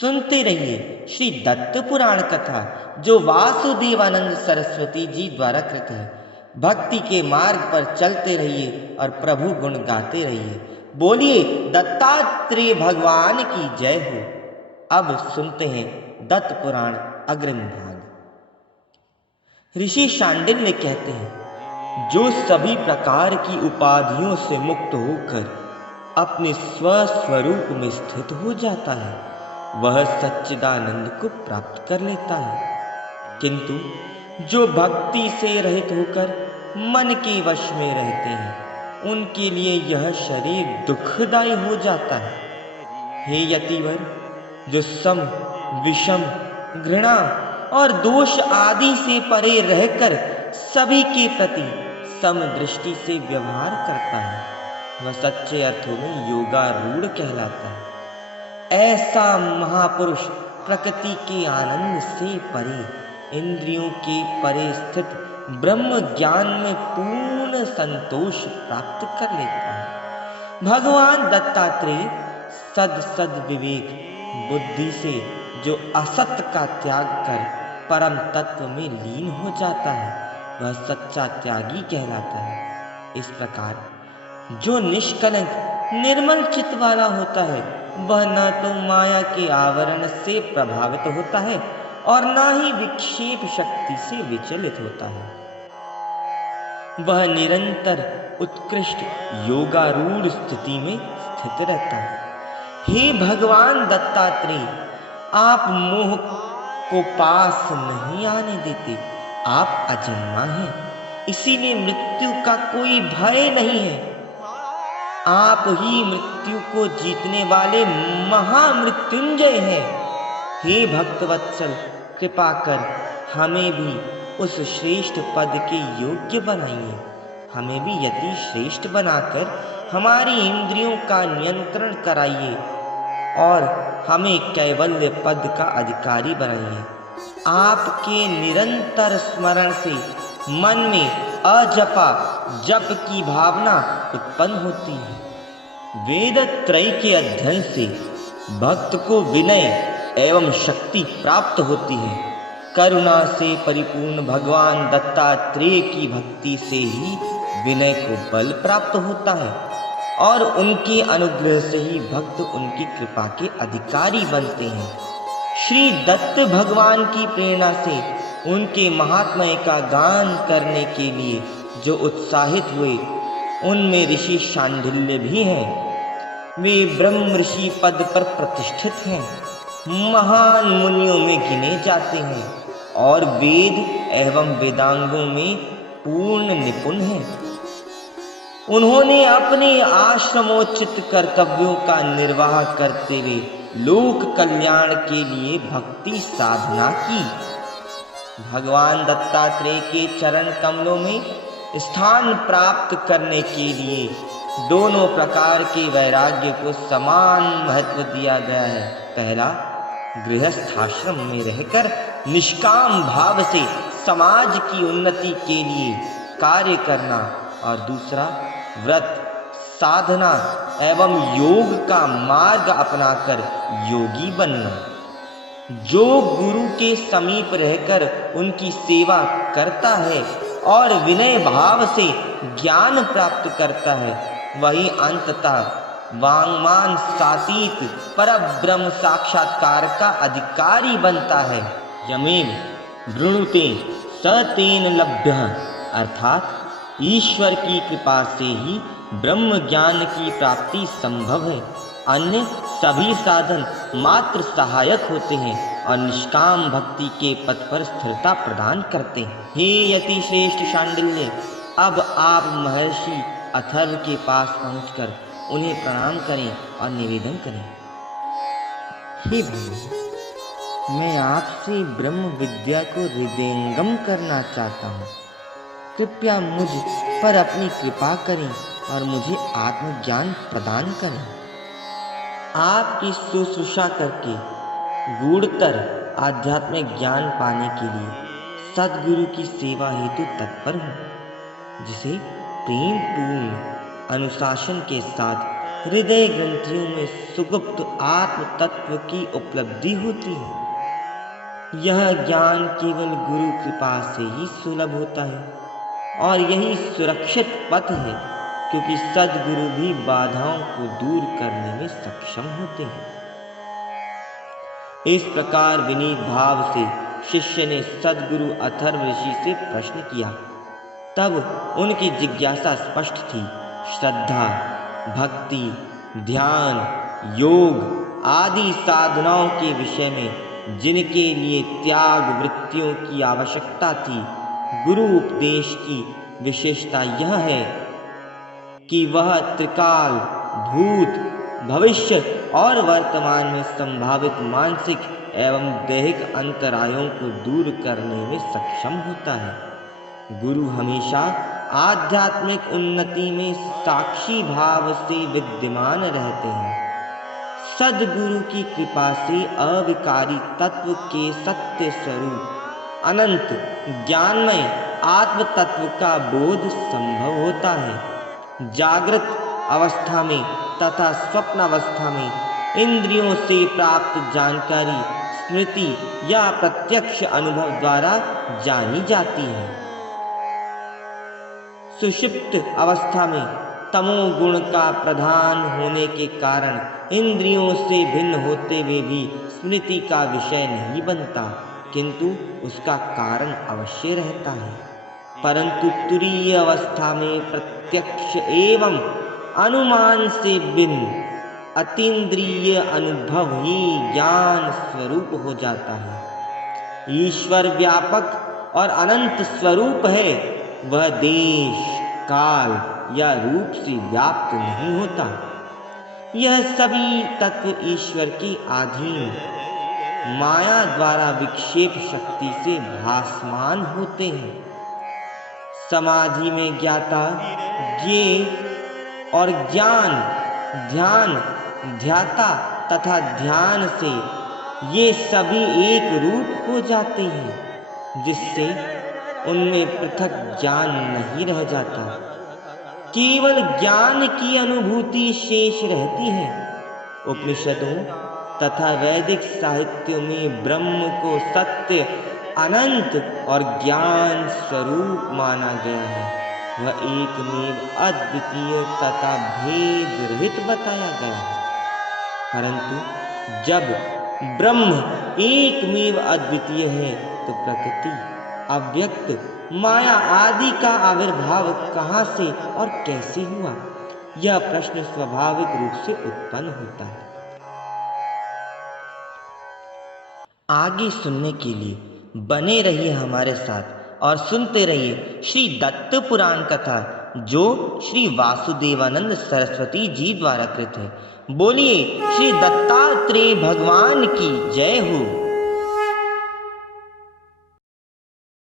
सुनते रहिए श्री दत्त पुराण कथा, जो वासुदेवानंद सरस्वती जी द्वारा कृत है। भक्ति के मार्ग पर चलते रहिए और प्रभु गुण गाते रहिए। बोलिए दत्तात्रेय भगवान की जय हो। अब सुनते हैं दत्त पुराण अग्रिम भाग। ऋषि शांडिल्य कहते हैं, जो सभी प्रकार की उपाधियों से मुक्त होकर अपने स्वस्वरूप में स्थित हो जाता है, वह सच्चिदानंद को प्राप्त कर लेता है। किंतु जो भक्ति से रहित होकर मन के वश में रहते हैं, उनके लिए यह शरीर दुखदायी हो जाता है। हे यतिवर, जो सम, विषम, घृणा और दोष आदि से परे रहकर सभी के प्रति समदृष्टि से व्यवहार करता है, वह सच्चे अर्थों में योगारूढ़ कहलाता है। ऐसा महापुरुष प्रकृति के आनंद से परे, इंद्रियों के परे स्थित ब्रह्म ज्ञान में पूर्ण संतोष प्राप्त कर लेता है। भगवान दत्तात्रेय सद विवेक बुद्धि से जो असत का त्याग कर परम तत्व में लीन हो जाता है, वह सच्चा त्यागी कहलाता है। इस प्रकार जो निष्कलंक निर्मल चित्त वाला होता है, वह न तो माया के आवरण से प्रभावित होता है और न ही विक्षेप शक्ति से विचलित होता है। वह निरंतर उत्कृष्ट योगारूढ़ स्थिति में स्थित रहता है। हे भगवान दत्तात्रेय, आप मोह को पास नहीं आने देते। आप अजन्मा हैं, इसीलिए मृत्यु का कोई भय नहीं है। आप ही मृत्यु को जीतने वाले महामृत्युंजय हैं। हे भक्तवत्सल, कृपा कर हमें भी उस श्रेष्ठ पद के योग्य बनाइए। हमें भी यति श्रेष्ठ बनाकर हमारी इंद्रियों का नियंत्रण कराइए और हमें कैवल्य पद का अधिकारी बनाइए। आपके निरंतर स्मरण से मन में अजपा जप की भावना उत्पन्न होती है। वेद त्रय के अध्ययन से भक्त को विनय एवं शक्ति प्राप्त होती है। करुणा से परिपूर्ण भगवान दत्तात्रेय की भक्ति से ही विनय को बल प्राप्त होता है और उनके अनुग्रह से ही भक्त उनकी कृपा के अधिकारी बनते हैं। श्री दत्त भगवान की प्रेरणा से उनके महात्म्य का गान करने के लिए जो उत्साहित हुए, उनमें ऋषि शांडिल्य भी हैं। वे ब्रह्म ऋषि पद पर प्रतिष्ठित हैं, महान मुनियों में गिने जाते हैं और वेद एवं वेदांगों में पूर्ण निपुण हैं। उन्होंने अपने आश्रमोचित कर्तव्यों का निर्वाह करते हुए लोक कल्याण के लिए भक्ति साधना की। भगवान दत्तात्रेय के चरण कमलों में स्थान प्राप्त करने के लिए दोनों प्रकार के वैराग्य को समान महत्व दिया गया है। पहला, गृहस्थाश्रम में रहकर निष्काम भाव से समाज की उन्नति के लिए कार्य करना, और दूसरा, व्रत, साधना एवं योग का मार्ग अपनाकर योगी बनना। जो गुरु के समीप रहकर उनकी सेवा करता है और विनय भाव से ज्ञान प्राप्त करता है, वही अंततः वांगमान सातीत परब्रह्म साक्षात्कार का अधिकारी बनता है। यमेव वृणुते स तेन लभ्यः, अर्थात ईश्वर की कृपा से ही ब्रह्म ज्ञान की प्राप्ति संभव है। अन्य सभी साधन मात्र सहायक होते हैं और निष्काम भक्ति के पथ पर स्थिरता प्रदान करते हैं। हे यति श्रेष्ठ शांडिल्य, अब आप महर्षि अथर्व के पास पहुंचकर उन्हें प्रणाम करें और निवेदन करें। हे भगवान, मैं आपसे ब्रह्म विद्या को हृदयंगम करना चाहता हूँ। कृपया मुझ पर अपनी कृपा करें और मुझे आत्मज्ञान प्रदान करें। आपकी शुश्रूषा करके गूढ़तर आध्यात्मिक ज्ञान पाने के लिए सद्गुरु की सेवा हेतु तत्पर हूँ, जिसे प्रेम पूर्ण अनुशासन के साथ हृदय ग्रंथियों में सुगुप्त आत्म तत्व की उपलब्धि होती है। यह ज्ञान केवल गुरु कृपा से ही सुलभ होता है और यही सुरक्षित पथ है, क्योंकि सद्गुरु भी बाधाओं को दूर करने में सक्षम होते हैं। इस प्रकार विनीत भाव से शिष्य ने सद्गुरु अथर्व ऋषि से प्रश्न किया। तब उनकी जिज्ञासा स्पष्ट थी। श्रद्धा, भक्ति, ध्यान, योग आदि साधनाओं के विषय में जिनके लिए त्याग वृत्तियों की आवश्यकता थी, गुरु उपदेश की विशेषता यह है कि वह त्रिकाल, भूत, भविष्य और वर्तमान में संभावित मानसिक एवं दैहिक अंतरायों को दूर करने में सक्षम होता है। गुरु हमेशा आध्यात्मिक उन्नति में साक्षी भाव से विद्यमान रहते हैं। सद्गुरु की कृपा से अविकारी तत्व के सत्य स्वरूप अनंत ज्ञानमय आत्म तत्व का बोध संभव होता है। जागृत अवस्था में तथा स्वप्न अवस्था में इंद्रियों से प्राप्त जानकारी स्मृति या प्रत्यक्ष अनुभव द्वारा जानी जाती है। सुषुप्त अवस्था में तमोगुण का प्रधान होने के कारण इंद्रियों से भिन्न होते हुए भी स्मृति का विषय नहीं बनता, किंतु उसका कारण अवश्य रहता है। परंतु तुरीय अवस्था में प्रत्यक्ष एवं अनुमान से भिन्न अतीन्द्रिय अनुभव ही ज्ञान स्वरूप हो जाता है। ईश्वर व्यापक और अनंत स्वरूप है। वह देश, काल या रूप से व्याप्त नहीं होता। यह सभी तत्व ईश्वर के अधीन माया द्वारा विक्षेप शक्ति से भासमान होते हैं। समाधि में ज्ञाता, ज्ञेय और ज्ञान, ध्यान, ध्याता तथा ध्यान से ये सभी एक रूप हो जाते हैं, जिससे उनमें पृथक ज्ञान नहीं रह जाता। केवल ज्ञान की अनुभूति शेष रहती है। उपनिषदों तथा वैदिक साहित्यों में ब्रह्म को सत्य, अनंत और ज्ञान स्वरूप माना गया है। वह एकमेव अद्वितीय तथा भेद रहित बताया गया है। परंतु जब ब्रह्म एकमेव अद्वितीय है, तो प्रकृति, अव्यक्त, माया आदि का आविर्भाव कहाँ से और कैसे हुआ? यह प्रश्न स्वाभाविक रूप से उत्पन्न होता है। आगे सुनने के लिए बने रहिए हमारे साथ और सुनते रहिए श्री दत्त पुराण कथा, जो श्री वासुदेवानंद सरस्वती जी द्वारा कृत है। बोलिए श्री दत्तात्रेय भगवान की जय हो।